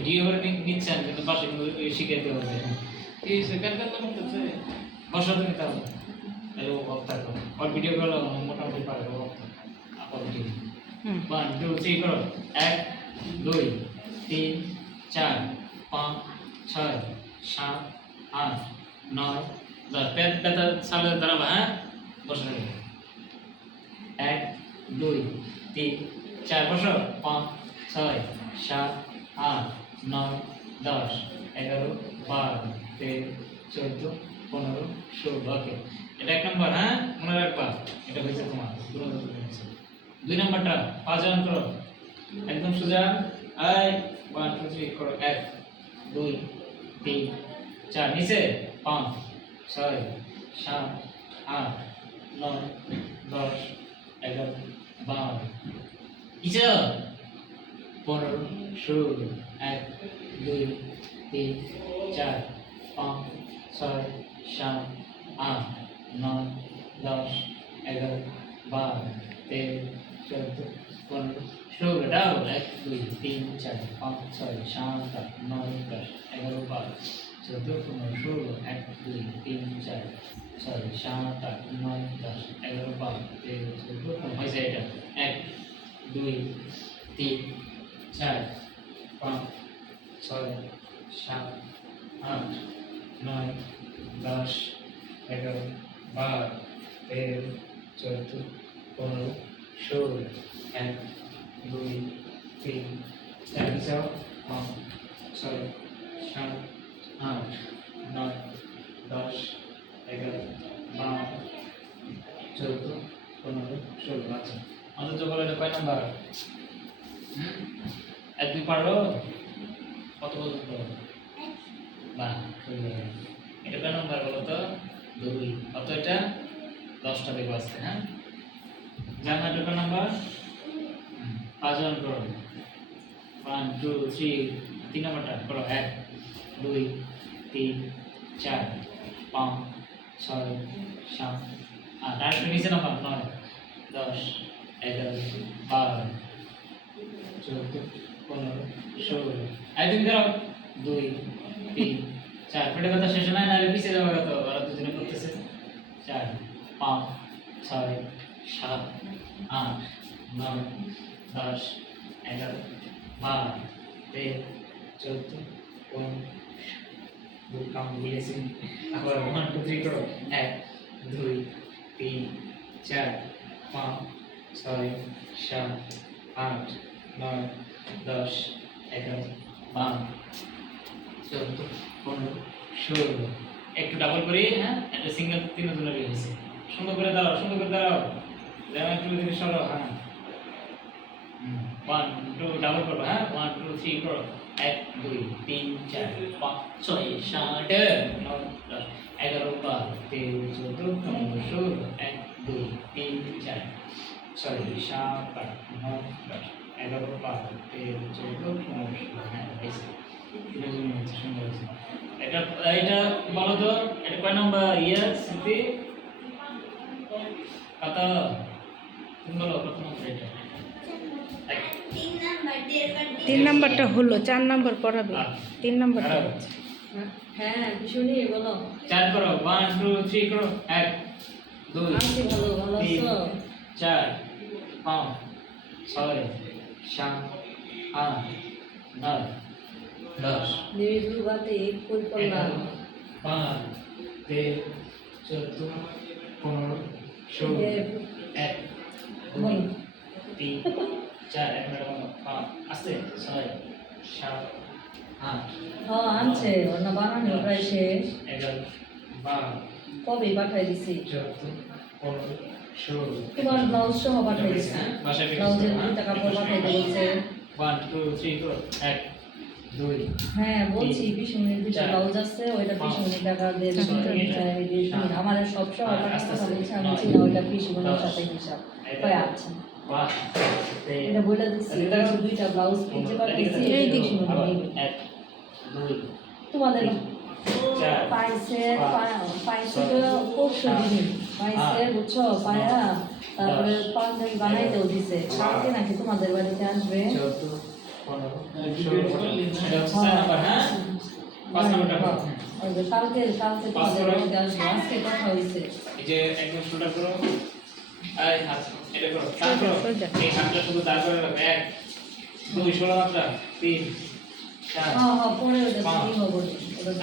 Video করে নিচ্ছেন কিন্তু পাশে কিন্তু শিখাইতে হবে এই সেকেন্ড কাজ করতেছে বসা তুমি তাও এই ওয়াক থাকো আর ভিডিও গুলো মোটামুটি পারে ওয়াক আপন ভিডিও 1 2 3 করো 1 2 3 4 5 6 7 8 9 10 পেট পেটা সালে দাঁড়াবা হ্যাঁ বসে থাকো 1 2 3 4 বসো 5 6 7 8 9 10 11 12 13 14 15 16 ওকে এটা এক নম্বর হ্যাঁ মনে রাখবা এটা হয়েছে তোমার দুই নম্বরটা 5 জন করো একদম সোজা আই 1 2 3 করো 1 2 3 4 নিচে 5 6 7 8 9 10 11 12 নিচে 15 16 1 2 3 4 5 6 7 8 9 10 11 12 13 14 15 16 ডাও 1 2 3 4 5 6 7 8 9 10 11 12 14 15 16 1 2 3 4 6 7 8 9 10 11 12 13 14 15 হয়েছে এটা 1 2 3 4 5 6 7 8 9 10 11 12 13 14 15 16 1 2 3 4 5 6 7 8 9 10 11 12 14 15 16 আচ্ছা অন্তত বলো এটা কয় নাম্বার এক দুই পারো কত পর্যন্ত বাহ এটা কয় নাম্বার বলো তো দুই কত এটা 10টা দেখো আজকে হ্যাঁ জানা এটা কয় নাম্বার 5 জন করো 1 2 3 তিন নাম্বারটা করো 1 2 3 4 5 6 7 8 আর নিচে নাম্বার 9 10 11 12 14 15 16 আই তুমি ধরো 2 3 4 পেটে কথা শেষ না না পিছিয়ে যাওয়ার কথা ওরা দুজনে করতেছে 4 5 6 7 8 9 10 11 12 13 14 15 বুক কাউন্ট দিয়েছি আবার 1 2 3 করো 1 2 3 4 5 6 7 8 9 10 11 12 14 15 16 একটু ডাবল করি হ্যাঁ একটা সিঙ্গেল তিনজন বের হয়েছে সুন্দর করে দাঁড়াও যেমন একটু যদি সরো হ্যাঁ 1 2 ডাবল করো হ্যাঁ 1 2 3 করো 1 2 3 4 5 6 7 9 10 11 12 13 14 15 16 1 2 3 4 6 7 8 9 10 11 12 13 14 15 16 হ্যাঁ হয়েছে সুন্দর হয়েছে এটা বলো তো এটা কয় নাম্বার স্মৃতি কত তুমি বলো কত নাম্বার এটা 3 নাম্বারটা হলো 4 নাম্বার পড়াবে 3 নাম্বারটা হ্যাঁ শুনি বলো 4 করো 1 2 3 করো 1 2 আমি ভালো ভালো আছো 4 5 6 7 8 9 10 নিবিড় বাতে কই করলাম 5 13 14 15 16 1 2 3 4 এক মিনিট পাঁচ আস্তে 6 7 8 হ্যাঁ আনছে অন্য বানানো প্রায় শেষ 11 12 কবে পাঠাই দিছি 14 15 16 তোমার ব্লাউজ সহ পাঠাই দিছি বাসায় ব্লাউজের টাকা পর পাঠাই দিয়েছে 1 2 3 4 1 2 হ্যাঁ বলছি 20 মিনিট দুটো ব্লাউজ আছে ওইটা 20 মিনিট টাকা দিয়ে আমার সব সময় টাকা বলছে আমি চিনি ওইটা 20 মিনিট সাথে হিসাব কয় আচ্ছা এটা বলে দিচ্ছি দুইটা ব্লাউজ পিছে পাঠিয়েছি এই দেখি তোমাদের পাইছে তো পরশু দিন পাইছে বুঝছো পায়া তারপরে পাঞ্জাবি বানাইতেও দিছে কালকে নাকি তোমাদের বাড়িতে আসবে 15 16 এটা হচ্ছে 4 নাম্বার হ্যাঁ 5 নাম্বারটা করো ওই যে কালকে তোমাদের মধ্যে আসবে আজকে কথা হয়েছে এই যে একদম শোল্ডার করো এই হাত এটা করো দাঁড় করো এই হাতটা শুধু দাঁড় করে রাখো 1 2 16 মাত্রা 3 4 হ্যাঁ পরে ওটা কি হবে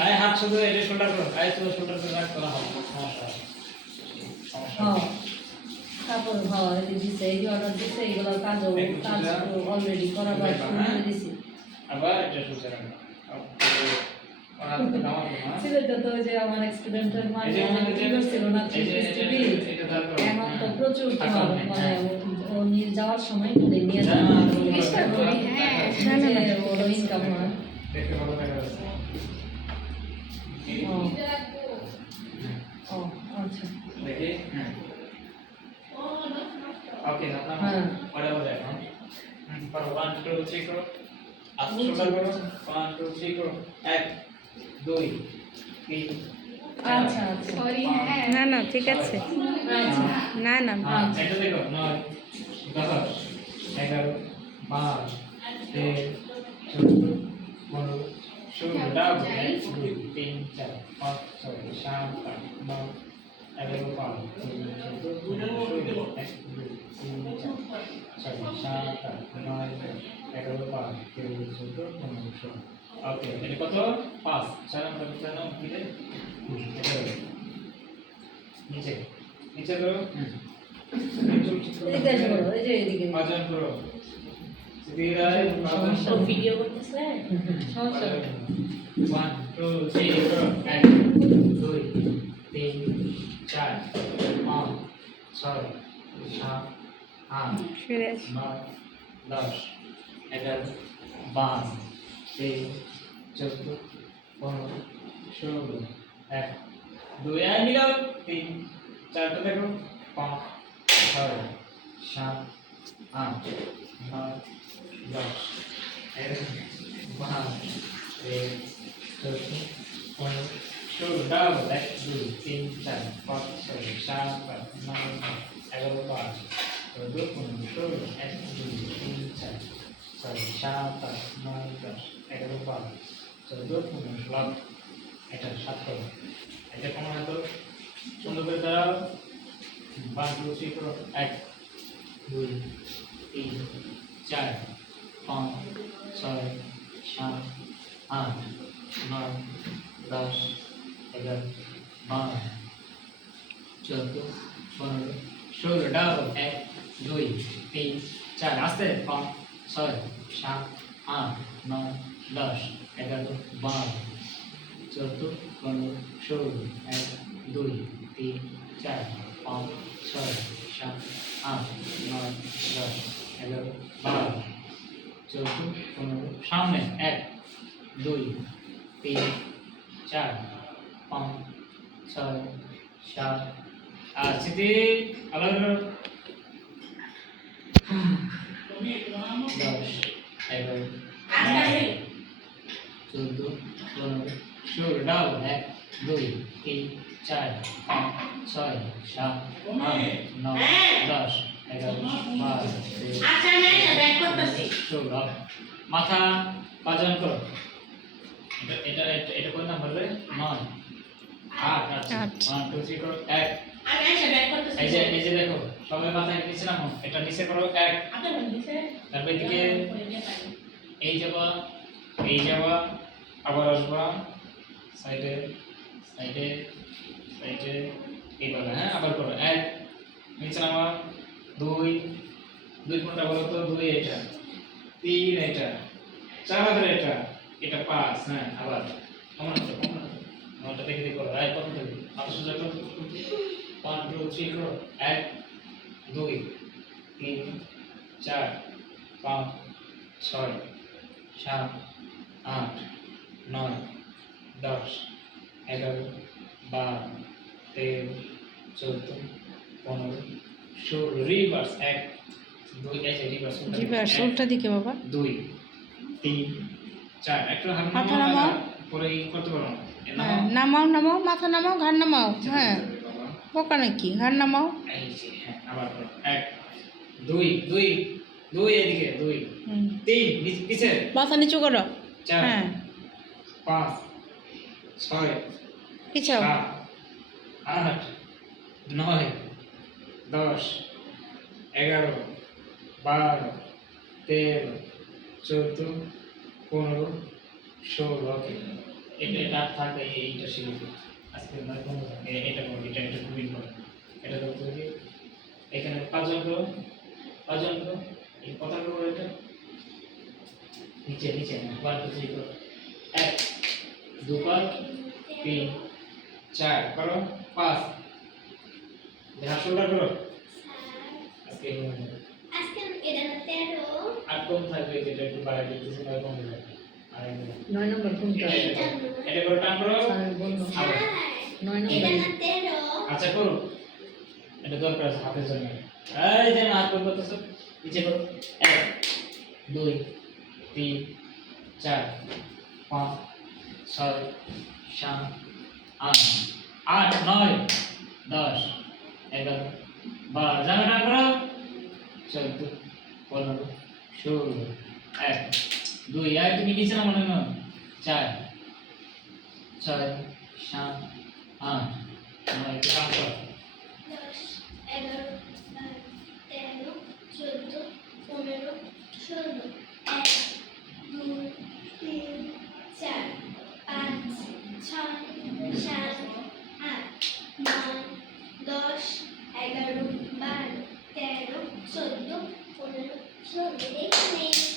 এই হাত শুধু এটা শোল্ডার করো এই তো শোল্ডার করে রাখ করা হবে সমস্যা হ্যাঁ কাপড় ভালো এই দিছে এই অর্ডার দিছে এগুলো কাজ অলরেডি করা বা শুরু করে দিছি আবার এটা সুচার রাখো আর হাত নামাও না সিলেটে তো ওই যে আমার এক্সিডেন্টের মানে কি করছিল না এটা দাঁড় করো এখন তো প্রচুর খাওয়া মানে ও নিয়ে যাওয়ার সময় তুলে নিয়ে যায় চেষ্টা করি হ্যাঁ ওর ইনকাম হয় দেখতে ভালো দেখা যাচ্ছে ও আচ্ছা দেখি হ্যাঁ ওকে আপনার হ্যাঁ পরে হবে এখন করো 1 2 3 করো আপ শোল্ডার করো 1 2 3 করো 1 2 3 আচ্ছা আচ্ছা সরি হ্যাঁ না না ঠিক আছে আচ্ছা না না হ্যাঁ এটা দেখো 9 10 11 12 13 14 15 16 ডাব 1 2 3 4 5 6 7 8 9 11 12 ওকে এটা কত 5 6 নাম্বার নাম কি রে নিচে নিচে করো এদিকে এসে করো এই যে এদিকে পাঁচজন করো সিবিআই সমস্যা ভিডিও করতেছে সমস্যা 1 2 3 করো 1 2 3 4 5 6 7 8 ফিরে আস। 9 10 11 12 13 14 15 16 1 2 আর মিলাও 3 4টা দেখো 5 6 7 8 9 10 11 12 13 14 15 16 ডাবল 1 2 3 4 5 6 7 8 9 11 12 13 15 16 1 2 3 4 6 7 8 9 10 11 12 14 15 16 এটা 7 করো এটা কোন হতো সুন্দর করে দাঁড়াও 1 2 3 করো 1 2 3 4 5 6 7 8 9 10 11 12 14 15 16 ডাবল 1 2 3 4 আস্তে 5 6 7 8 9 10 11 12 14 15 16 1 2 3 4 5 6 7 8 9 10 11 12 14 15 সামনে 1 2 3 4 5 6 7 আর স্থিতি আলাদা 10 11 14 15 16 ডাউন 1 2 3 4 5 6 7 8 9 10 11 12 আচ্ছা নাই না ব্যাক করতেছি 16 মাথা পাজন করো এটা এটা কোন নাম্বার রে 9 8 আচ্ছা 1 2 3 করো 1 আমি এসে ব্যাক করতেছি এই যে দেখো সবাই মাথা নিচে নামো এটা নিচে করো 1 আপনি বলতেছে তারপর এদিকে এই যাবা আবার আসবা সাইডে সাইডে সাইডে এইভাবে হ্যাঁ আবার করো 1 নিচে নামা 2 2 কোনটা বলো তো 2 এটা 3 এটা 4 হাতের এটা এটা 5 হ্যাঁ আবার নটা দেখে দেখো রাইট কত দেবে আবার সোজা করো 1 2 3 করো 1 2 3 4 5 6 7 8 9 10 11 12 13 14 15 16 রিভার্স 1 2 এসে রিভার্স রিভার্স উল্টা দিকে বাবা 2 3 4 একটু হাত মাথা নামাও। নামাও পরে করতে পারো হ্যাঁ, নামাও নামাও মাথা নামাও ঘাড় নামাও হ্যাঁ পোকা নাকি ঘাড় নামাও এই যে হ্যাঁ আবার করো 1 2 2 2 এদিকে 2 হুম 3 পিছে মাথা নিচু করো 4 হ্যাঁ 5 6 পিছাও 7 8 9 10 11 12 13 14 15 16 ওকে এটা থাকে এইটা শিখবে আজকে নয় 15 এটা করো এটা খুবই ইম্পর্টেন্ট এটা করতে হবে এখানে 5 জন করো 5 জন করো এই কথা করো এটা নিচে নিচে 1 2 3 করো 1 2 4 3 4 করো 5 দেখা শোল্ডার করো আজকে আজকে এটা 13 আর কম থাকবে যেটা একটু বাড়াই দিতেছি নয় কম যাবে আর 9 নম্বর কোনটা এটা করো টান করো স্যার বলুন আবার 9 এটা নম্বর 13 আচ্ছা করো এটা দরকার আছে হাতের জন্য এই যে হাত করতে তো নিচে করো 1 2 3 4 5 6 7 8 8 9 10 11 12 জায়গাটা করো 14 15 16 1 2 আর তুমি নিচে না মনে না 4 6 7 8 9 কাম করো 10 11 12 13 14 15 16 1 2 3 4 5 6 7 8 9 10 11 12 13 14 15 16 এখানে